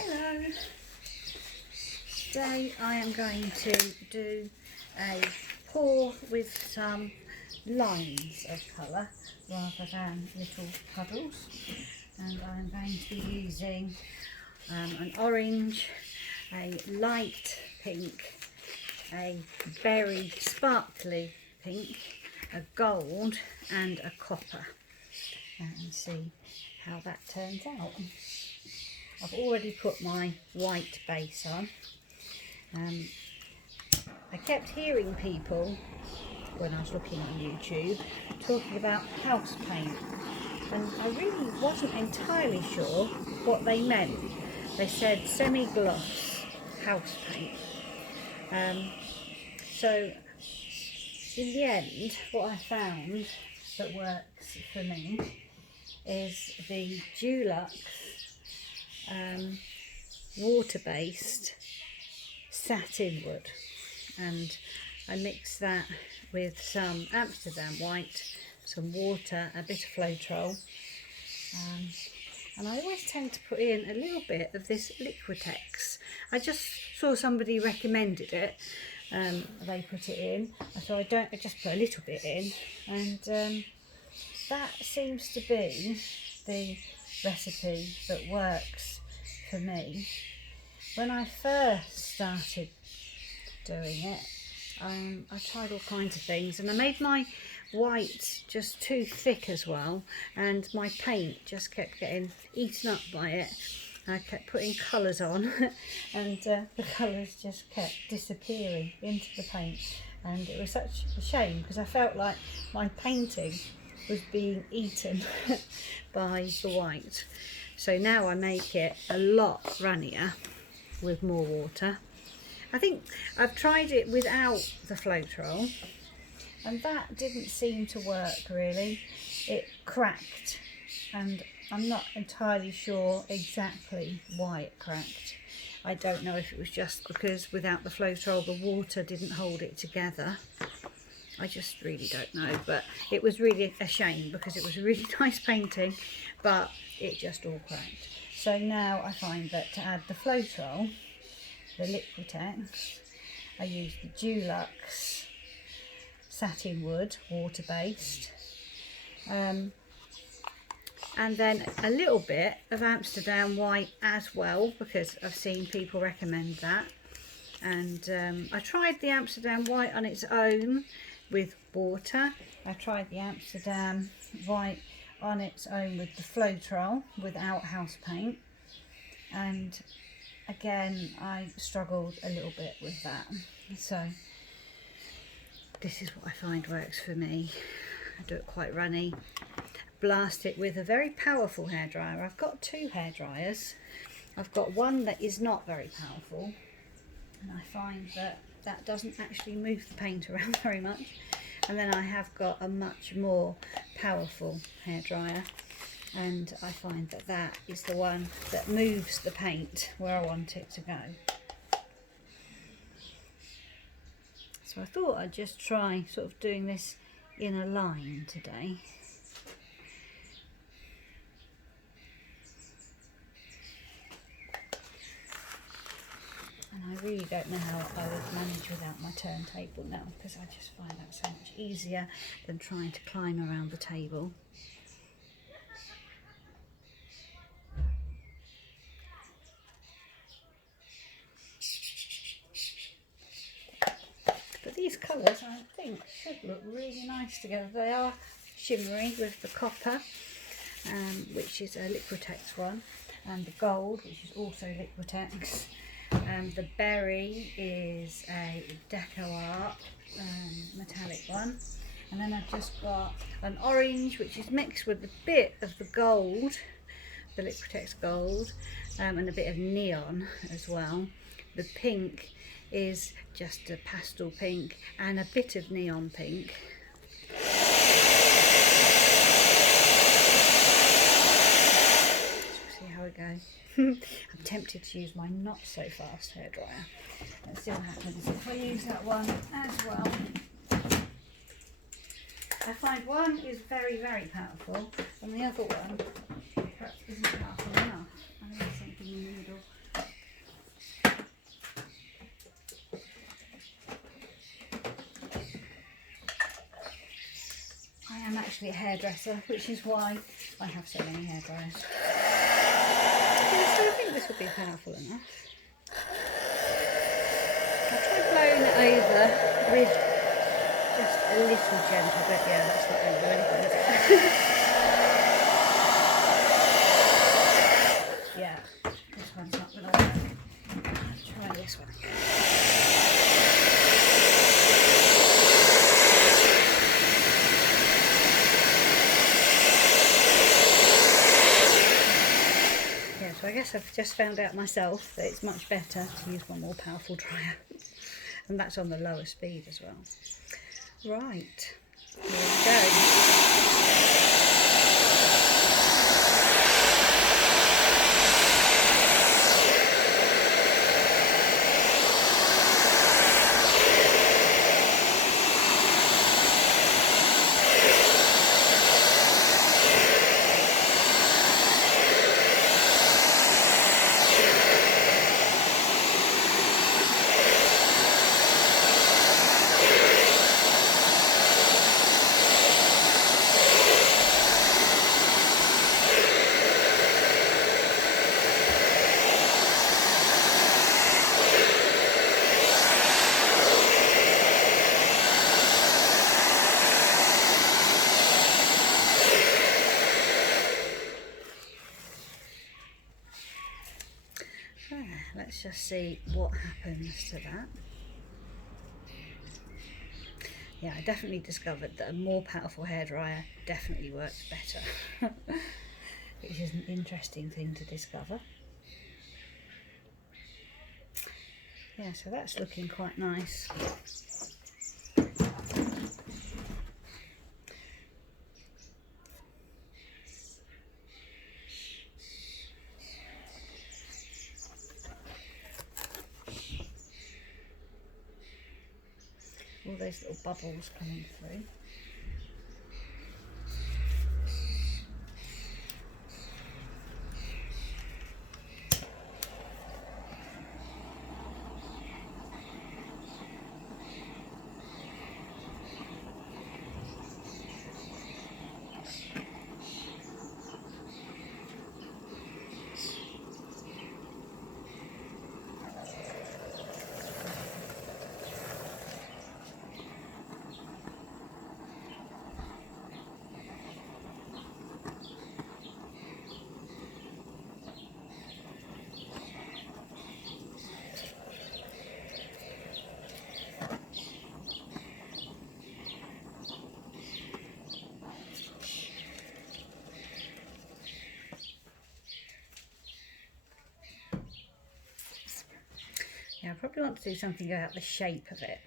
Hello. Today I am going to do a pour with some lines of colour rather than little puddles, and I'm going to be using an orange, a light pink, a very sparkly pink, a gold and a copper, and see how that turns out. I've already put my white base on. I kept hearing people, when I was looking on YouTube, talking about house paint, and I really wasn't entirely sure what they meant. They said semi-gloss house paint. So in the end, what I found that works for me is the Dulux water-based satin wood, and I mix that with some Amsterdam white, some water, a bit of Floetrol, and I always tend to put in a little bit of this Liquitex. I just saw somebody recommended it, they put it in, so I just put a little bit in, and that seems to be the recipe that works for me. When I first started doing it, I tried all kinds of things, and I made my white just too thick as well, and my paint just kept getting eaten up by it. I kept putting colours on and the colours just kept disappearing into the paint, and it was such a shame because I felt like my painting was being eaten by the white. So now I make it a lot runnier with more water. I think I've tried it without the Floetrol, and that didn't seem to work really. It cracked, and I'm not entirely sure exactly why it cracked. I don't know if it was just because without the Floetrol the water didn't hold it together. I just really don't know, but it was really a shame because it was a really nice painting, but it just all cracked. So now I find that to add the Floetrol, the Liquitex, I use the Dulux satin wood, water-based, and then a little bit of Amsterdam white as well, because I've seen people recommend that. And I tried the Amsterdam white on its own with water. I tried the Amsterdam white on its own with the Floetrol without house paint, and again I struggled a little bit with that. So this is what I find works for me. I do it quite runny, blast it with a very powerful hairdryer. I've got two hairdryers. I've got one that is not very powerful, and I find that that doesn't actually move the paint around very much. And then I have got a much more powerful hairdryer, and I find that that is the one that moves the paint where I want it to go. So I thought I'd just try sort of doing this in a line today. And I really don't know how I would manage without my turntable now, because I just find that so much easier than trying to climb around the table. But these colours I think should look really nice together. They are shimmery with the copper, which is a Liquitex one, and the gold, which is also Liquitex. The berry is a Deco Art metallic one, and then I've just got an orange which is mixed with a bit of the gold, the Liquitex gold, and a bit of neon as well. The pink is just a pastel pink and a bit of neon pink. See how it goes. I'm tempted to use my not so fast hairdryer. Let's see what happens if I use that one as well. I find one is very, very powerful, and the other one perhaps isn't powerful enough. I need something in the middle. actually a hairdresser, which is why I have so many hairdryers. Yeah, so I think this will be powerful enough. I'll try blowing it over with just a little gentle bit. Yeah, that's not going to do anything, is it? Yeah, this one's not going to work. Try this one. Yeah, so I guess I've just found out myself that it's much better to use one more powerful dryer. And that's on the lower speed as well. Right, here we go. Let's just see what happens to that. Yeah, I definitely discovered that a more powerful hairdryer definitely works better, which is an interesting thing to discover. Yeah, so that's looking quite nice. All those little bubbles coming through. Yeah, I probably want to do something about the shape of it.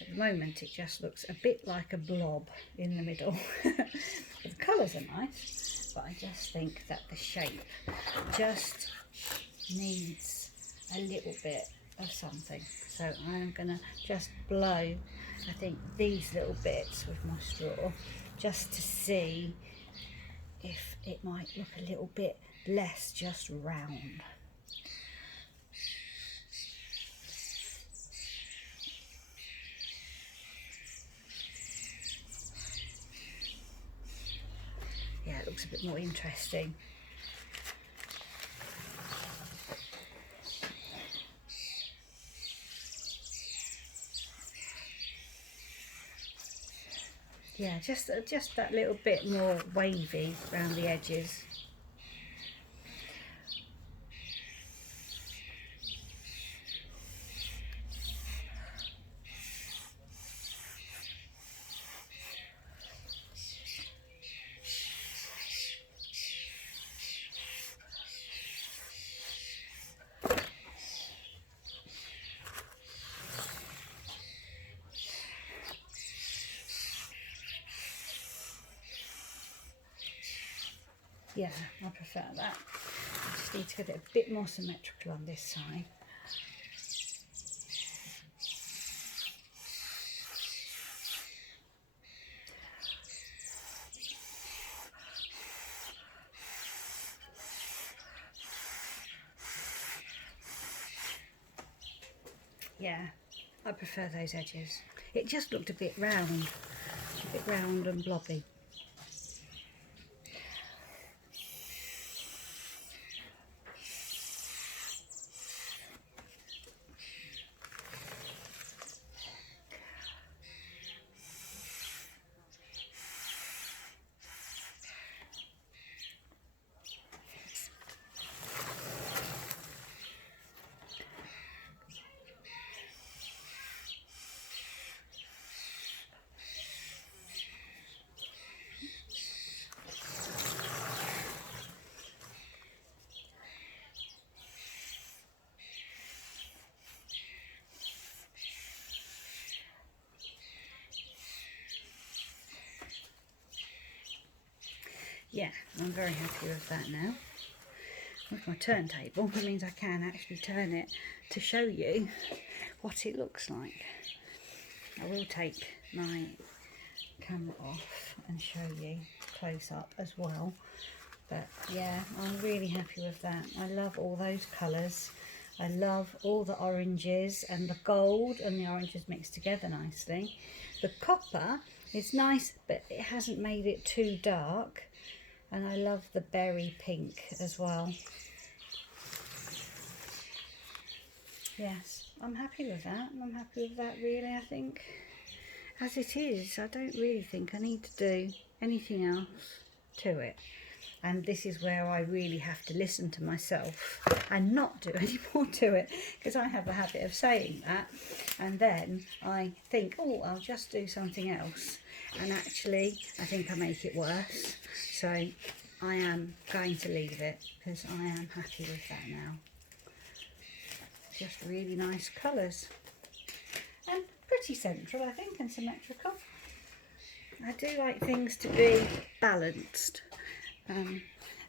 At the moment it just looks a bit like a blob in the middle. The colours are nice, but I just think that the shape just needs a little bit of something. So I'm going to just blow, I think, these little bits with my straw just to see if it might look a little bit less just round. Yeah, it looks a bit more interesting. Yeah, just that little bit more wavy around the edges. Yeah, I prefer that. I just need to get it a bit more symmetrical on this side. Yeah, I prefer those edges. It just looked a bit round and blobby. yeah, I'm very happy with that now. With my turntable, it means I can actually turn it to show you what it looks like. I will take my camera off and show you close up as well. But yeah, I'm really happy with that. I love all those colours. I love all the oranges and the gold and the oranges mixed together nicely. The copper is nice, but it hasn't made it too dark. And I love the berry pink as well. Yes, I'm happy with that. I'm happy with that really, I think. As it is, I don't really think I need to do anything else to it. And this is where I really have to listen to myself and not do any more to it, because I have a habit of saying that and then I think, oh, I'll just do something else, and actually I think I make it worse. So I am going to leave it because I am happy with that now. Just really nice colours and pretty central, I think, and symmetrical. I do like things to be balanced.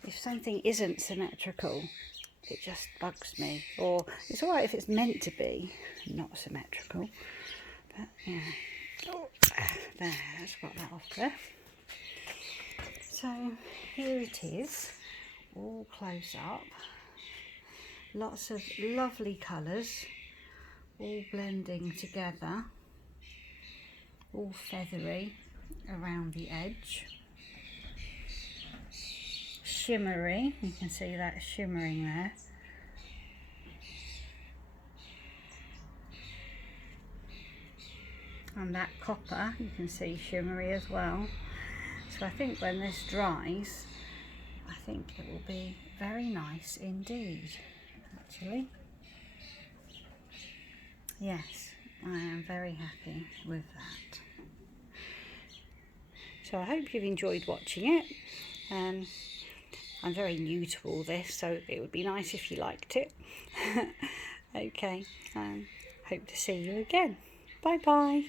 If something isn't symmetrical, it just bugs me. Or it's alright if it's meant to be not symmetrical. But yeah. Oh, there, let's got that off there. So here it is, all close up. Lots of lovely colours, all blending together. All feathery around the edge. Shimmery, you can see that shimmering there. And that copper, you can see shimmery as well. So I think when this dries, I think it will be very nice indeed, actually. Yes, I am very happy with that. So I hope you've enjoyed watching it. I'm very new to all this, so it would be nice if you liked it. Okay, hope to see you again. Bye bye.